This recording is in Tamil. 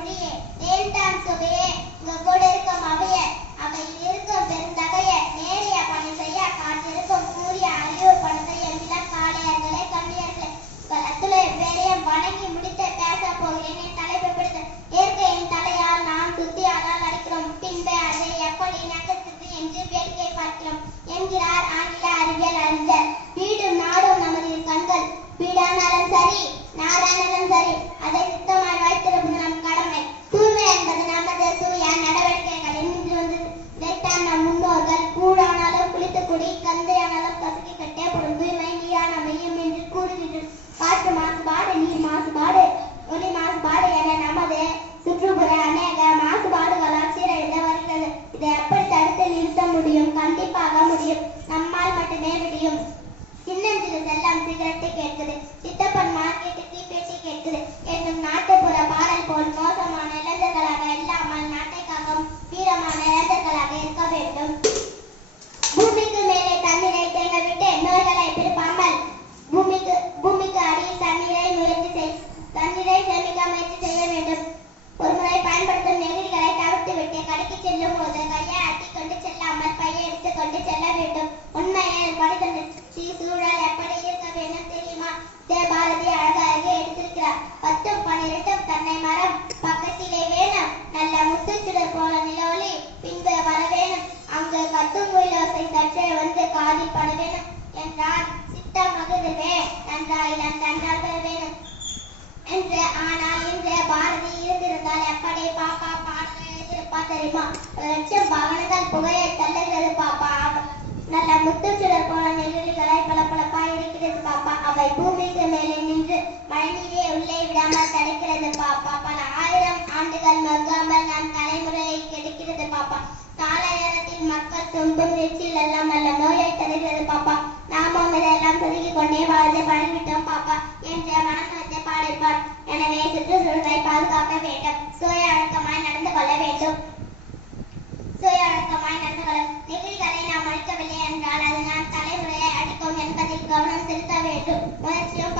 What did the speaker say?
செந்தமிழ் சுவையே உங்க கூட இருக்கும் அவைய அவையில் இருக்கும் பெருந்தகைய நேரிய பணி செய்ய கூறிய அறிவு கண்ணியர்களே வணங்கி முடித்து பேச போகிறேன் தலைப்பு இயற்கையின் தலையால் நாம் அடிக்கிறோம் பின்பு அதை எப்படி நகர்த்தது என்று வேடிக்கை பார்க்கிறோம் என்கிறார் ஆங்கில அறிவியல் அறிஞர். வீடும் நாடும் நமது கண்கள் வீடானாலும் சரி நாடானாலும் சரி அதை சுத்தமாக வைத்திருப்பது சின்னஞ்சிறு செல்லம் சிகரெட்டு கேட்குது. செல்லும் போது கையை அட்டிக் கொண்டு செல்லாமல் பையை எடுத்துக் கொண்டு செல்ல வேண்டும். உண்மையை படித்த சூழல் எப்படி இருக்க வேண்டும் தெரியுமா? தே பாரதி அழகாக எடுத்திருக்கிறார். பத்தும் பன்னிரெண்டும் தன்னை மரம். பக்கத்திலே வேணும். நல்ல முத்துச்சுடர் போல நிலவொளி பின்பு வர வேணும். அங்கு கத்தும் குயிலோசை சற்றே வந்து காதில் பட வேணும் என்றார் சித்தம் மகிழ்வே நன்றாய் நன் நன்றாக வேணும். என்று ஆனால் இன்று பாரதி தெரியுமா? லட்சம் புகையை தள்ளுகிறது பாப்பா. நல்ல முத்துச்சுடர் நெகிழிகளை இருக்கிறது பாப்பா. அவை பூமிக்கு மேலே நின்று மழைநீரை உள்ளே விடாமல் தடுக்கிறது பாப்பா. பல ஆயிரம் ஆண்டுகள் மறுக்காமல் நம் தலைமுறையை கெடுக்கிறது பாப்பா. கால நேரத்தில் மக்கள் துன்பும் நெச்சில் எல்லாம் நல்ல நோயை தருகிறது பாப்பா. நாமும் இதெல்லாம் பெருகிக் கொண்டே வாழ்ந்து பழகிவிட்டோம் பாப்பா. என்ற மனம் வைத்து எனவே சுற்றுச்சூழலை பாதுகாக்க வேண்டும் சுய அடக்கமாய் நடந்து கொள்ள வேண்டும் சுய அடக்கமாய் நடந்து கொள்ள நெகிழிகளை நாம் அழிக்கவில்லை என்றால் அது நாம் தலைமுறையை அடிக்கும் என்பதில் கவனம் செலுத்த வேண்டும். முயற்சியும்